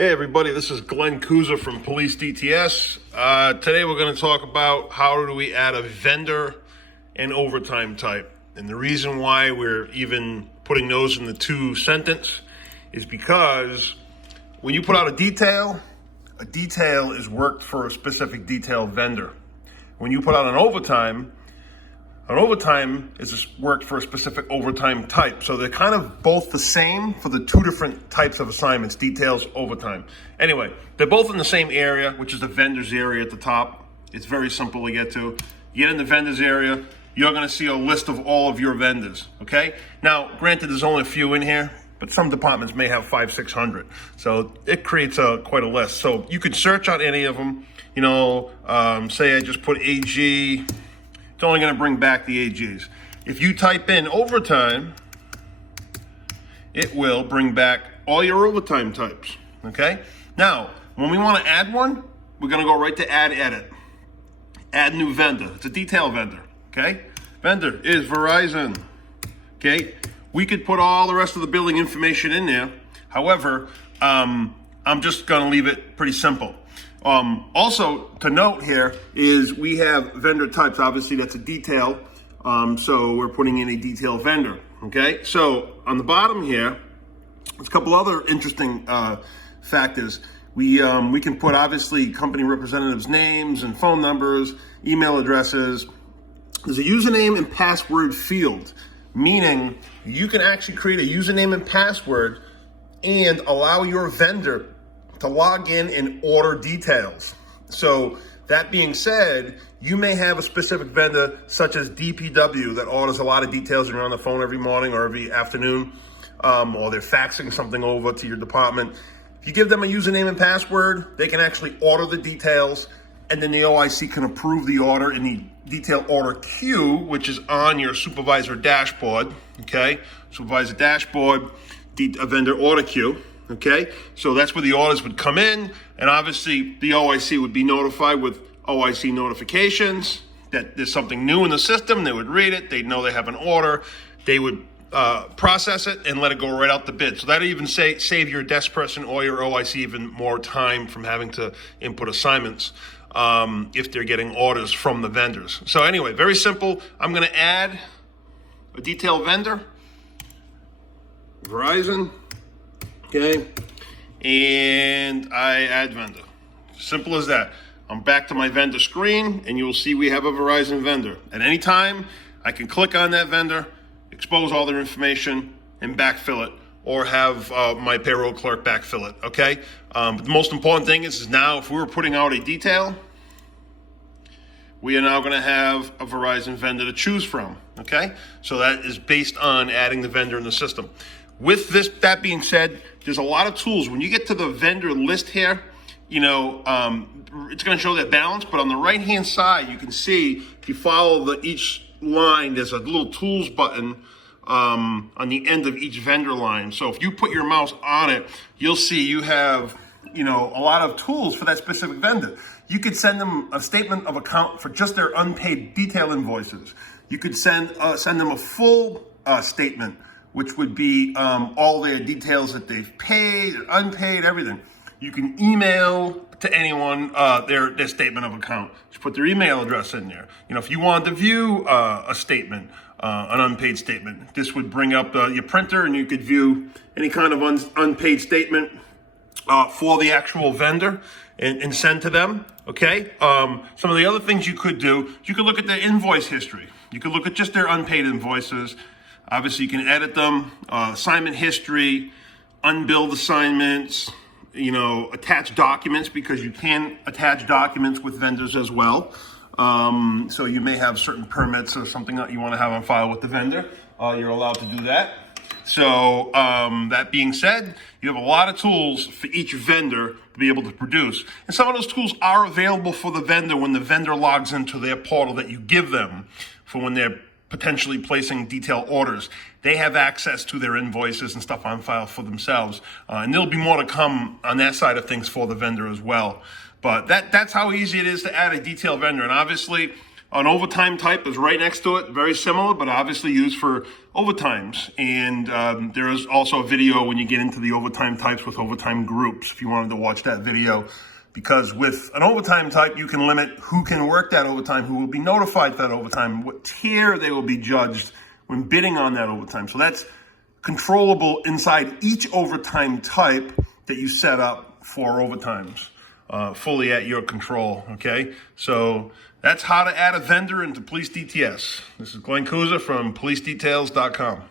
Hey everybody, this is Glenn Kuza from Police DTS. Today we're going to talk about how do we add a vendor and overtime type. And the reason why we're even putting those in the two sentence is because when you put out a detail is worked for a specific detail vendor. When you put out an overtime is worked for a specific overtime type. So they're kind of both the same for the two different types of assignments, details, overtime. Anyway, they're both in the same area, which is the vendors area at the top. It's very simple to get to. You get in the vendors area, you're gonna see a list of all of your vendors, okay? Now, granted, there's only a few in here, but some departments may have 500-600. So it creates quite a list. So you could search out any of them. Say I just put AG, it's only going to bring back the AGs. If you type in overtime, it will bring back all your overtime types, okay? Now, when we want to add one, we're going to go right to add edit. Add new vendor. It's a detail vendor, okay? Vendor is Verizon, okay? We could put all the rest of the billing information in there. However, I'm just going to leave it pretty simple. Also to note here is we have vendor types. Obviously that's a detail. So we're putting in a detail vendor. Okay. So on the bottom here, there's a couple other interesting, factors. We can put obviously company representatives' names and phone numbers, email addresses. There's a username and password field, meaning you can actually create a username and password and allow your vendor to log in and order details. So that being said, you may have a specific vendor such as DPW that orders a lot of details and you're on the phone every morning or every afternoon, or they're faxing something over to your department. If you give them a username and password, they can actually order the details, and then the OIC can approve the order in the detail order queue, which is on your supervisor dashboard, okay? Supervisor dashboard, a vendor order queue. Okay, so that's where the orders would come in, and obviously the OIC would be notified with OIC notifications that there's something new in the system. They would read it, they'd know they have an order, they would process it and let it go right out the bid. So that'd even save your desk person or your OIC even more time from having to input assignments if they're getting orders from the vendors. So anyway, very simple. I'm going to add a detail vendor, Verizon. Okay, and I add vendor. Simple as that. I'm back to my vendor screen, and you'll see we have a Verizon vendor. At any time, I can click on that vendor, expose all their information, and backfill it, or have my payroll clerk backfill it, okay? But the most important thing is now if we were putting out a detail, we are now going to have a Verizon vendor to choose from, okay? So that is based on adding the vendor in the system. With that being said, there's a lot of tools. When you get to the vendor list here, it's going to show that balance, but on the right-hand side, you can see if you follow each line, there's a little tools button on the end of each vendor line. So if you put your mouse on it, you'll see you have, a lot of tools for that specific vendor. You could send them a statement of account for just their unpaid detail invoices. You could send them a full statement, which would be all their details that they've paid, unpaid, everything. You can email to anyone their statement of account. Just put their email address in there. If you wanted to view a statement, an unpaid statement, this would bring up your printer and you could view any kind of unpaid statement for the actual vendor and send to them, okay? Some of the other things you could do, you could look at their invoice history. You could look at just their unpaid invoices. Obviously, you can edit them, assignment history, unbilled assignments, attach documents, because you can attach documents with vendors as well. So you may have certain permits or something that you want to have on file with the vendor. You're allowed to do that. So that being said, you have a lot of tools for each vendor to be able to produce. And some of those tools are available for the vendor when the vendor logs into their portal that you give them for when they're potentially placing detail orders. They have access to their invoices and stuff on file for themselves. And there'll be more to come on that side of things for the vendor as well. But that's how easy it is to add a detail vendor. And obviously, An overtime type is right next to it, very similar, but obviously used for overtimes. And there is also a video when you get into the overtime types with overtime groups, if you wanted to watch that video. Because with an overtime type, you can limit who can work that overtime, who will be notified for that overtime, what tier they will be judged when bidding on that overtime. So that's controllable inside each overtime type that you set up for overtimes, fully at your control, okay? So that's how to add a vendor into Police DTS. This is Glenn Kuza from PoliceDetails.com.